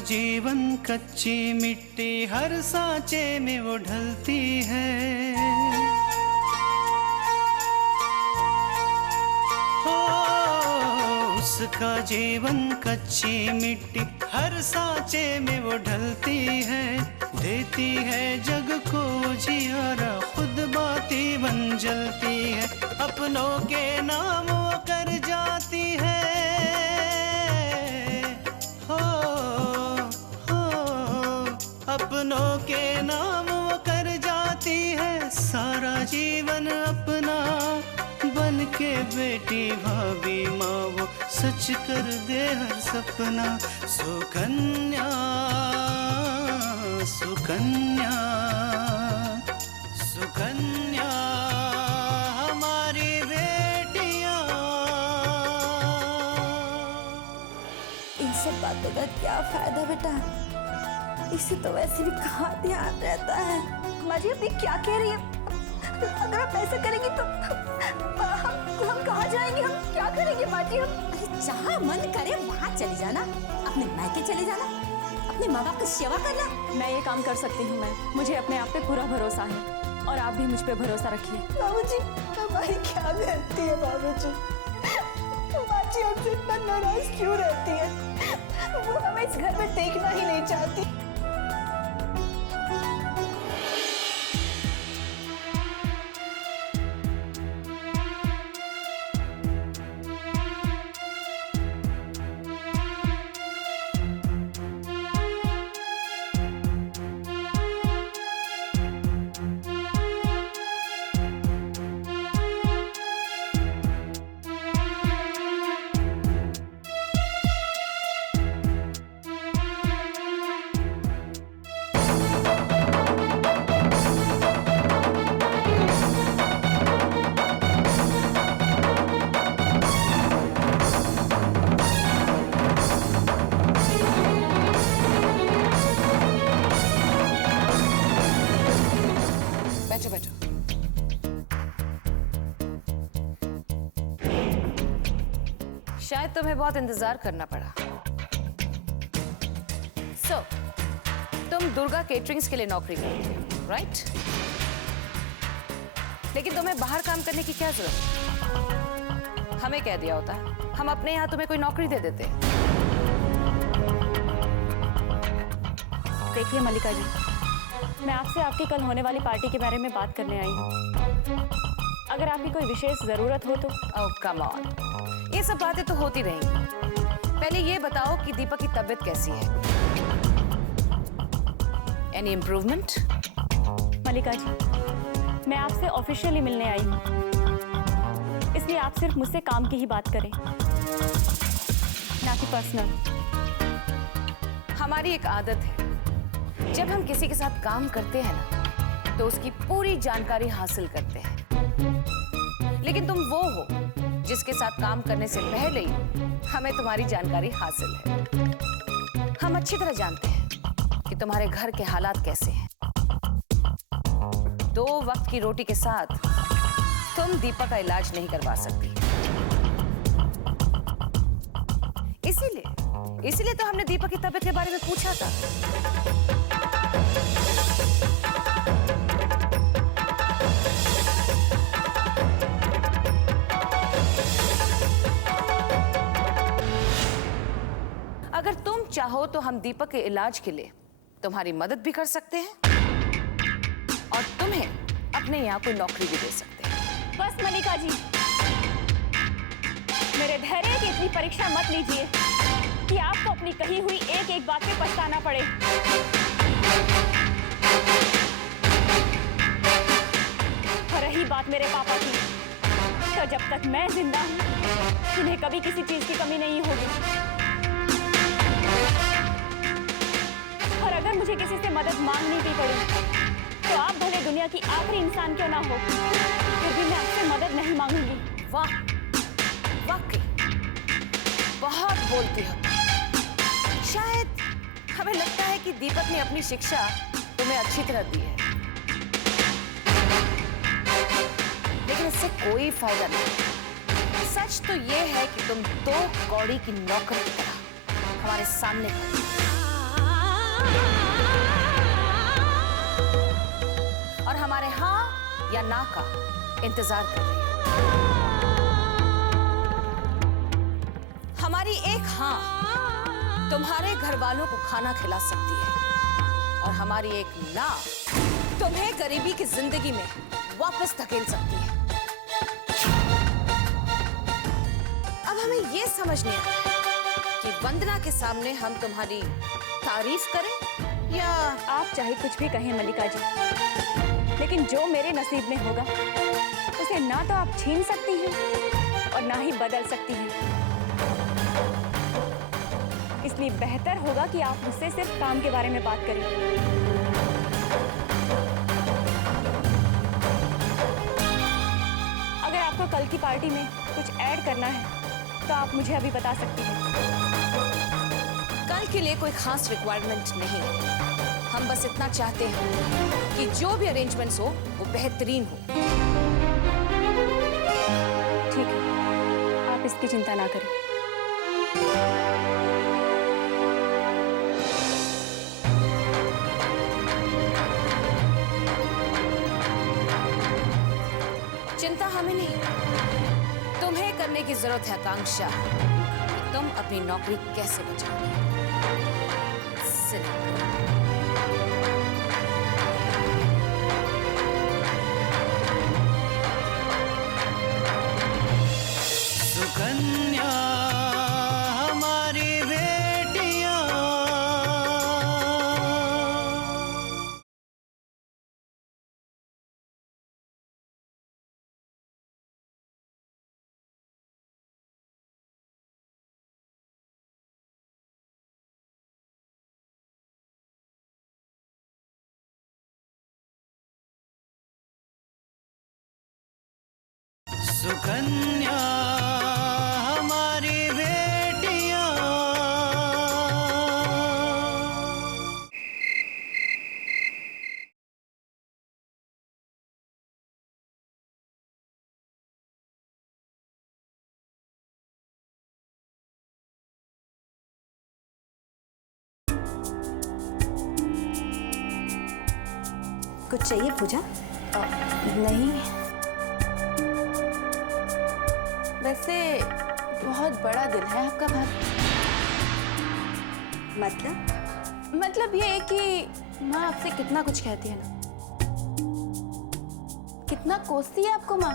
जीवन कच्ची मिट्टी हर सांचे में वो ढलती है। हो उसका जीवन कच्ची मिट्टी हर सांचे में वो ढलती है। देती है जग को जियारा खुद बाती बन जलती है। अपनों के नाम वो कर जाती है। अपनों के नाम वो कर जाती है। सारा जीवन अपना बन के बेटी भाभी माँ वो सच कर दे हर सपना। सुकन्या सुकन्या सुकन्या हमारी बेटियाँ। इन सब बातों का क्या फायदा बेटा, इससे तो वैसे भी कहाँ ध्यान रहता है। माँ जी अभी क्या कह रही है? अगर आप ऐसा करेंगी तो हम कहाँ जाएंगे, हम क्या करेंगे माँ जी? हम जहाँ मन करे वहाँ चली जाना, अपने मायके चले जाना, अपने माँ बाप की सेवा करना। मैं ये काम कर सकती हूँ। मुझे अपने आप पे पूरा भरोसा है और आप भी मुझ पे भरोसा रखिए। बाबूजी हमारी क्या गलती है बाबूजी? माँ जी हमसे इतना नाराज क्यों रहती है? वो हमें इस घर में देखना ही नहीं चाहती। शायद तुम्हें बहुत इंतजार करना पड़ा। तुम दुर्गा केटरिंग्स के लिए नौकरी करती हो, राइट? लेकिन तुम्हें बाहर काम करने की क्या जरूरत? हमें कह दिया होता, हम अपने यहाँ तुम्हें कोई नौकरी दे देते। देखिए मल्लिका जी, मैं आपसे आपकी कल होने वाली पार्टी के बारे में बात करने आई हूँ। अगर आपकी कोई विशेष जरूरत हो तो। ओह कम ऑन, ये सब बातें तो होती रहेंगी। पहले ये बताओ कि दीपक की तबीयत कैसी है? Any improvement? मल्लिका जी, मैं आपसे ऑफिशियली मिलने आई हूँ, इसलिए आप सिर्फ मुझसे काम की ही बात करें, ना कि पर्सनल। हमारी एक आदत है, जब हम किसी के साथ काम करते हैं ना, तो उसकी पूरी जानकारी हासिल करते हैं। लेकिन तुम वो हो जिसके साथ काम करने से पहले ही हमें तुम्हारी जानकारी हासिल है। हम अच्छी तरह जानते हैं कि तुम्हारे घर के हालात कैसे हैं। 2 वक्त की रोटी के साथ तुम दीपक का इलाज नहीं करवा सकती। इसीलिए तो हमने दीपक की तबीयत के बारे में पूछा था। अगर तुम चाहो तो हम दीपक के इलाज के लिए तुम्हारी मदद भी कर सकते हैं और तुम्हें अपने यहाँ कोई नौकरी भी दे सकते हैं। बस मल्लिका जी, मेरे धैर्य की इतनी परीक्षा मत लीजिए कि आपको अपनी कही हुई एक एक बात पे पछताना पड़े। और रही बात मेरे पापा की, तो जब तक मैं जिंदा हूँ उन्हें कभी किसी चीज की कमी नहीं होगी। और अगर मुझे किसी से मदद मांगनी भी पड़ी तो आप भले दुनिया की आखिरी इंसान क्यों ना हो, फिर भी मैं आपसे मदद नहीं मांगूंगी। वाह, वाकई बहुत बोलती हो। शायद हमें लगता है कि दीपक ने अपनी शिक्षा तुम्हें अच्छी तरह दी है, लेकिन इससे कोई फायदा नहीं। सच तो ये है कि तुम 2 कौड़ी की नौकर की तरह हमारे सामने खड़ी। या ना का इंतजार कर रही हो? हमारी एक हाँ तुम्हारे घर वालों को खाना खिला सकती है, और हमारी एक ना तुम्हें गरीबी की जिंदगी में वापस धकेल सकती है। अब हमें यह समझ नहीं आता कि वंदना के सामने हम तुम्हारी तारीफ करें या आप चाहे कुछ भी कहें मल्लिका जी, लेकिन जो मेरे नसीब में होगा उसे ना तो आप छीन सकती हैं और ना ही बदल सकती हैं। इसलिए बेहतर होगा कि आप मुझसे सिर्फ काम के बारे में बात करें। अगर आपको कल की पार्टी में कुछ ऐड करना है तो आप मुझे अभी बता सकती हैं। कल के लिए कोई खास रिक्वायरमेंट नहीं है। हम बस इतना चाहते हैं कि जो भी अरेंजमेंट्स हो वो बेहतरीन हो। ठीक है, आप इसकी चिंता ना करें। चिंता हमें नहीं, तुम्हें करने की जरूरत है आकांक्षा कि तुम अपनी नौकरी कैसे बचाओगे। सिर्फ सुकन्या हमारी बेटियां, सुकन्या हमारी बेटियां। कुछ चाहिए पूजा? नहीं, वैसे बहुत बड़ा दिल है आपका भाभी। मतलब ये है कि माँ आपसे कितना कुछ कहती है ना, कितना कोसती है आपको माँ,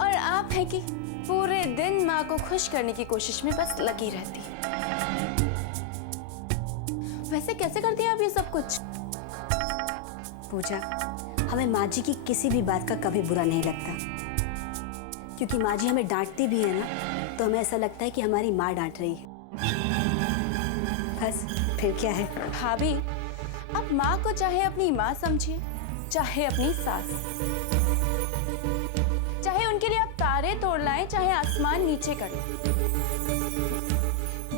और आप है कि पूरे दिन माँ को खुश करने की कोशिश में बस लगी रहती है। वैसे कैसे करती है आप ये सब कुछ? पूजा, हमें माँ जी की किसी भी बात का कभी बुरा नहीं लगता, क्योंकि माँ जी हमें डांटती भी है ना, तो हमें ऐसा लगता है कि हमारी माँ डांट रही है। बस फिर क्या है। भाभी, आप माँ को चाहे अपनी माँ समझिए, चाहे अपनी सास, चाहे उनके लिए आप तारे तोड़ लाएं, चाहे आसमान नीचे कर लें,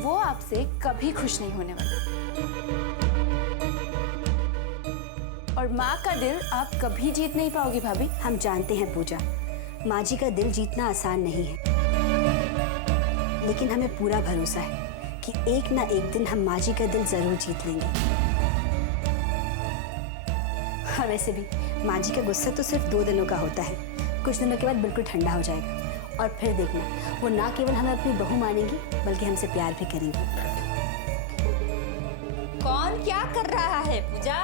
वो आपसे कभी खुश नहीं होने वाले। और माँ का दिल आप कभी जीत नहीं पाओगी भाभी। हम जानते हैं पूजा, माँ जी का दिल जीतना आसान नहीं है, लेकिन हमें पूरा भरोसा है कि एक ना एक दिन हम माँ जी का दिल जरूर जीत लेंगे। और वैसे भी माँ जी का गुस्सा तो सिर्फ 2 दिनों का होता है, कुछ दिनों के बाद बिल्कुल ठंडा हो जाएगा, और फिर देखना, वो ना केवल हमें अपनी बहू मानेंगी बल्कि हमसे प्यार भी करेंगी। कौन क्या कर रहा है पूजा?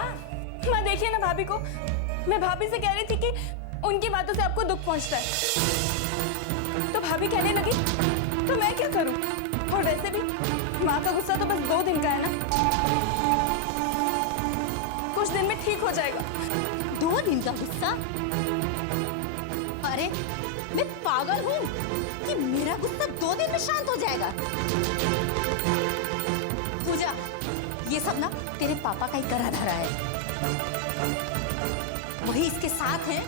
माँ देखिए ना भाभी को, मैं भाभी से कह रही थी कि उनकी बातों से आपको दुख पहुंचता है, तो भाभी कहने लगी तो मैं क्या करूं? और वैसे भी माँ का गुस्सा तो बस 2 दिन का है ना, कुछ दिन में ठीक हो जाएगा। 2 दिन का गुस्सा? अरे मैं पागल हूँ कि मेरा गुस्सा 2 दिन में शांत हो जाएगा? पूजा, ये सब ना तेरे पापा का ही करा धरा है, वही इसके साथ हैं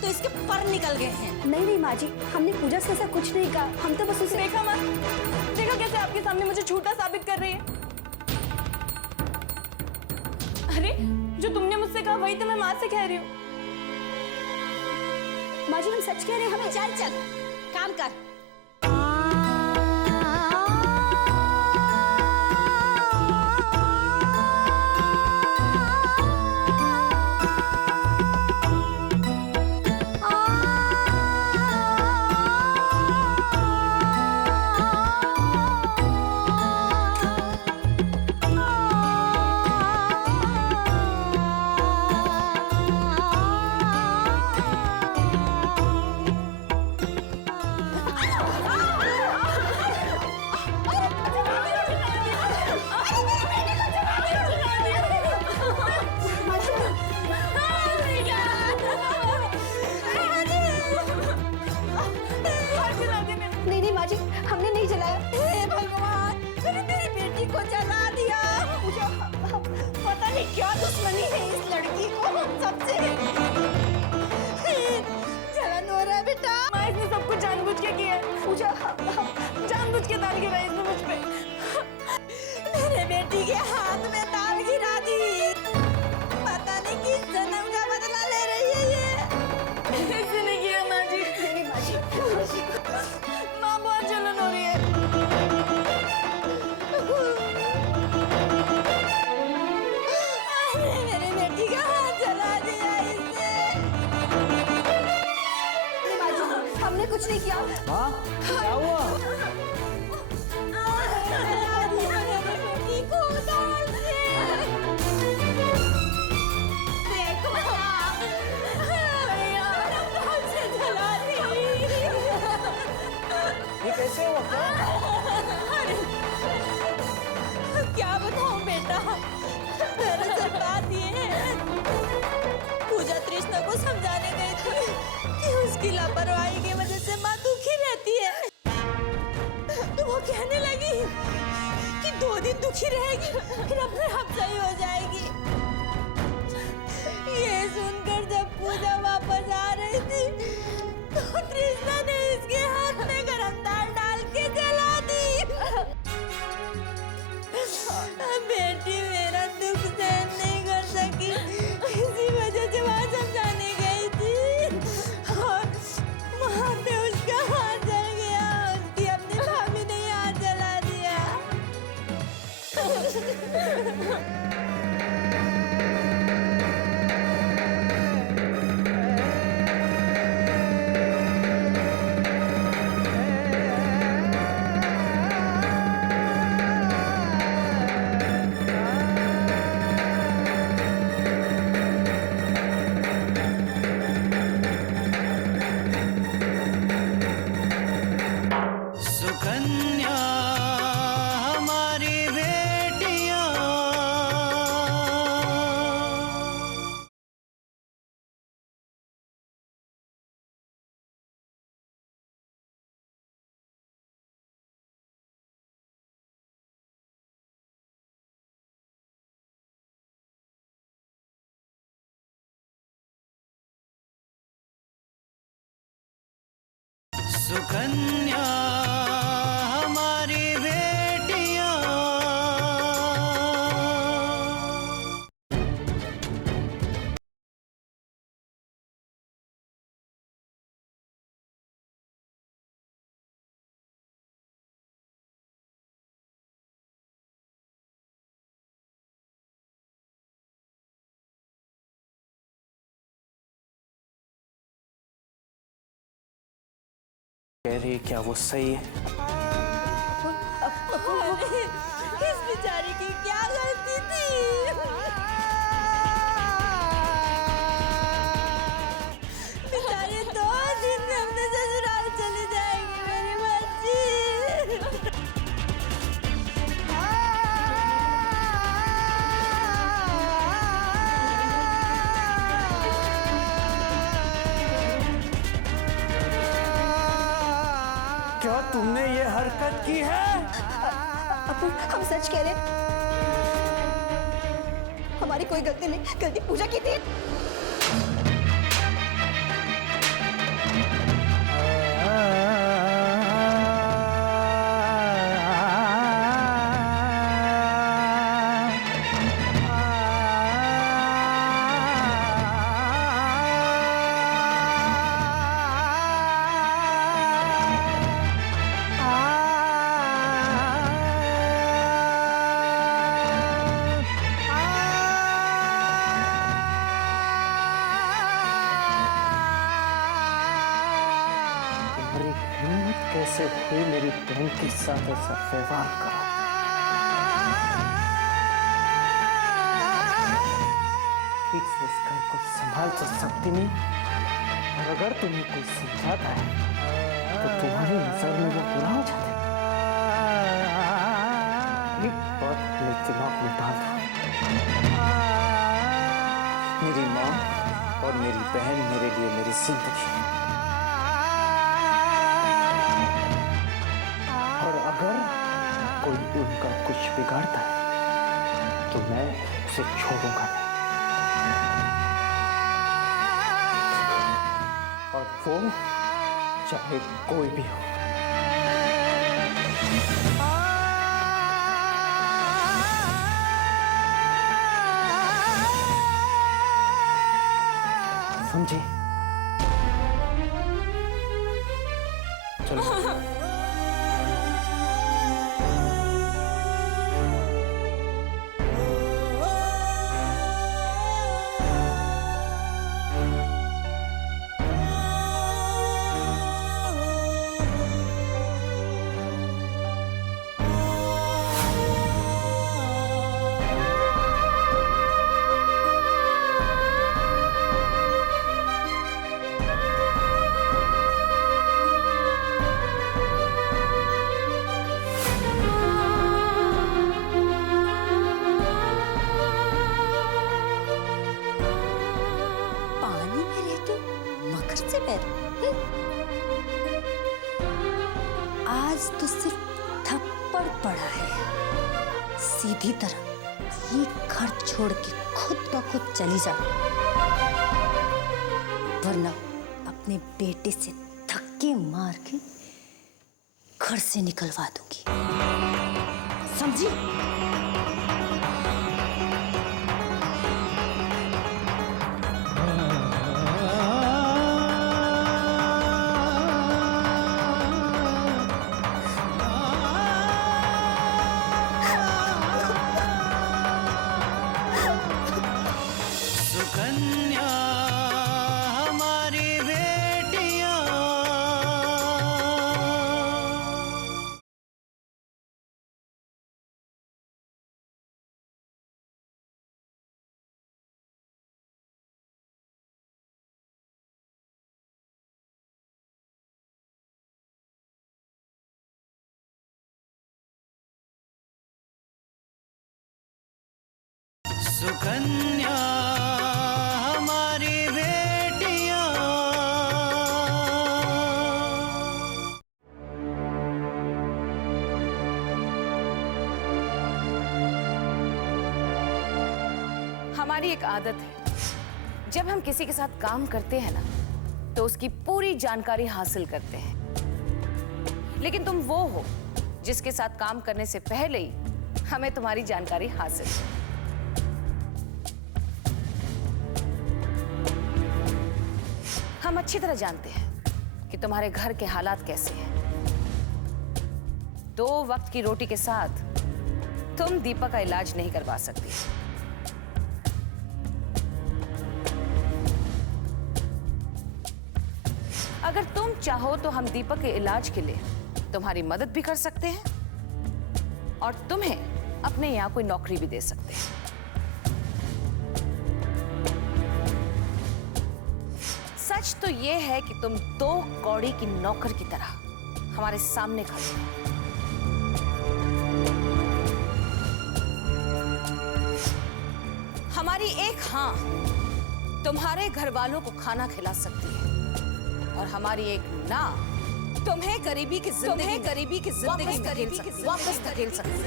तो इसके पर निकल गए हैं। नहीं नहीं माँ जी, हमने पूजा से ऐसा कुछ नहीं कहा, हम तो बस उसे। देखा माँ, देखा कैसे आपके सामने मुझे झूठा साबित कर रही है। अरे जो तुमने मुझसे कहा वही तो मैं माँ से कह रही हूँ। माँ जी हम सच कह रहे हैं, हमें। चल चल काम कर। क्या दुश्मनी है इस लड़की को हम सबसे? जलन हो रहा है बेटा। माँ इसने सब कुछ जानबूझ के किया है। पूजा, जानबूझ के दाल गिरा इसने मुझ पे। मेरे बेटी के हाथ में दाल गिरा दी। पता नहीं किस जन्म का बदला ले रही है ये। ऐसे नहीं किया माँ जी। मेरी माँ जी। माँ बहुत जलन हो रही है। अरे मेरी बेटी का हाथ जला दिया इसने। मेरी माँ जी, हमने कुछ नहीं किया। हाँ क्या हुआ? जला दिया मेरी बेटी को दाल से। देखो भैया, दाल से जला दी। ये कैसे हुआ? क्या बताऊं बेटा, दरअसल बात ये है, पूजा तृष्णा को समझाने गई थी कि उसकी लापरवाही की वजह से माँ दुखी रहती है, तो वो कहने लगी कि 2 दिन दुखी रहेगी फिर अपने आप सही हो जाएगी। ये सुनकर जब पूजा वापस आ रही थी तो तृष्णा ने इसके हाथ में गरम दाल डाल के जला दी। बेटी मेरा दुख सहन नहीं कर सकी, इसी वजह से वहाँ समझाने गई थी और वहाँ पे उसका हाथ जल गया। उसकी अपनी भाभी ने ही हाथ जला दिया। सुकन्या हमारी बेटियां। सुकन्या हमारी बेटियां। कह रही क्या वो सही है? अरे, इस बेचारी की क्या गलती थी? बेचारी 2 दिन में अपने ससुराल चली जाएगी मेरी बच्ची। क्या तुमने ये हरकत की है? अपुन, हम सच कह रहे हैं। हमारी कोई गलती नहीं, गलती पूजा की थी। कैसे हुई मेरी बहन के साथ ऐसा व्यवहार करो? ठीक से इस घर को संभाल सकती नहीं, और अगर तुम्हें कोई समझाता है तो तुम्हारी नजर में वो बुरा हो जाता है। एक बात अपने दिमाग में डाल दो, मेरी माँ और मेरी बहन मेरे लिए मेरी जिंदगी है, और अगर कोई उनका कुछ बिगाड़ता है, तो मैं उसे छोड़ूंगा नहीं। और वो चाहे कोई भी हो। समझी? चलो। पानी में रह के मकर से पैर। आज तो सिर्फ थप्पड़ पड़ा है, सीधी तरह ये घर छोड़ के खुद ब खुद चली जा, वरना अपने बेटे से धक्के मार के घर से निकलवा दूंगी, समझी? सुकन्या हमारी बेटियां। सुकन्या हमारी बेटियां। हमारी एक आदत है, जब हम किसी के साथ काम करते हैं ना, तो उसकी पूरी जानकारी हासिल करते हैं। लेकिन तुम वो हो जिसके साथ काम करने से पहले ही हमें तुम्हारी जानकारी हासिल है। हम अच्छी तरह जानते हैं कि तुम्हारे घर के हालात कैसे हैं। 2 वक्त की रोटी के साथ तुम दीपक का इलाज नहीं करवा सकती। अगर तुम चाहो तो हम दीपक के इलाज के लिए तुम्हारी मदद भी कर सकते हैं और तुम्हें अपने यहाँ कोई नौकरी भी दे सकते हैं। सच तो यह है कि तुम 2 कौड़ी की नौकर की तरह हमारे सामने खड़े हो। हमारी एक हाँ तुम्हारे घर वालों को खाना खिला सकती है और हमारी एक ना तुम्हें गरीबी की जिंदगी में वापस धकेल सकती है।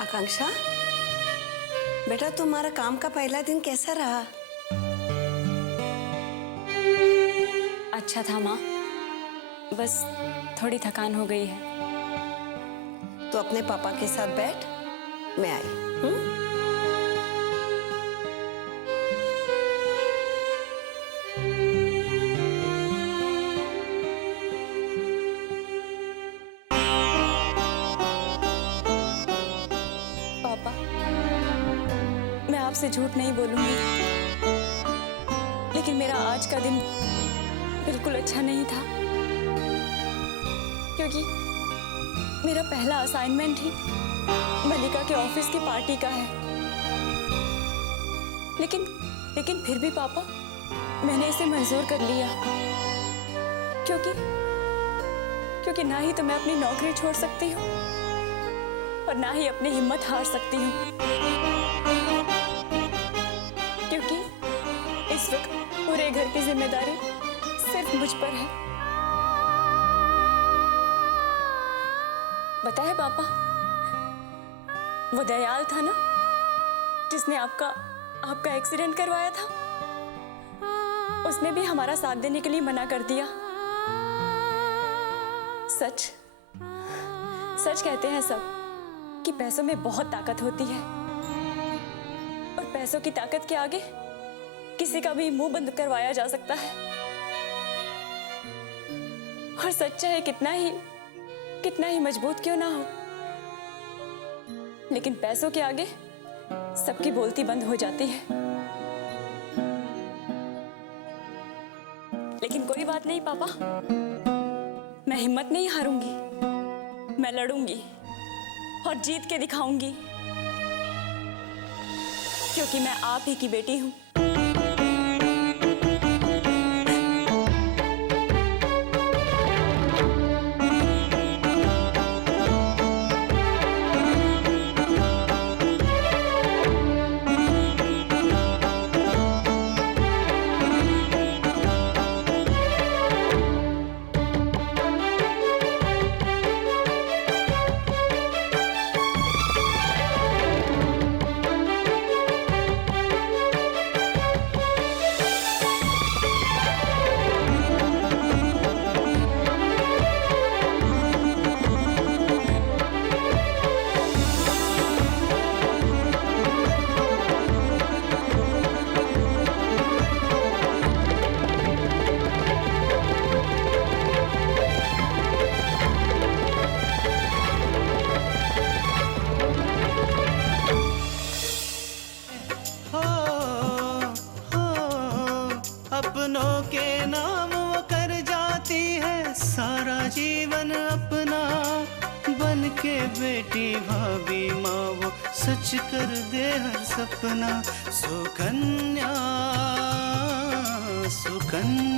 आकांक्षा, बेटा तुम्हारा काम का पहला दिन कैसा रहा? अच्छा था माँ, बस थोड़ी थकान हो गई है। तो अपने पापा के साथ बैठ, मैं आई। हूँ? पापा, मैं आपसे झूठ नहीं बोलूंगी, लेकिन मेरा आज का दिन बिल्कुल अच्छा नहीं था, क्योंकि मेरा पहला असाइनमेंट ही मलिका के ऑफिस की पार्टी का है। लेकिन फिर भी पापा, मैंने इसे मंजूर कर लिया, क्योंकि ना ही तो मैं अपनी नौकरी छोड़ सकती हूँ और ना ही अपनी हिम्मत हार सकती हूँ, क्योंकि इस वक्त पूरे घर की जिम्मेदारी सिर्फ मुझ पर है। बताए पापा, वो दयाल था ना जिसने आपका एक्सीडेंट करवाया था, उसने भी हमारा साथ देने के लिए मना कर दिया। सच कहते हैं सब कि पैसों में बहुत ताकत होती है और पैसों की ताकत के आगे किसी का भी मुंह बंद करवाया जा सकता है। और सच चाहे कितना ही मजबूत क्यों ना हो, लेकिन पैसों के आगे सबकी बोलती बंद हो जाती है। लेकिन कोई बात नहीं पापा, मैं हिम्मत नहीं हारूंगी, मैं लड़ूंगी और जीत के दिखाऊंगी, क्योंकि मैं आप ही की बेटी हूं। अपनों के नाम वो कर जाती है सारा जीवन अपना, बन के बेटी भाभी माँ वो सच कर दे हर सपना। सुकन्या सुकन्या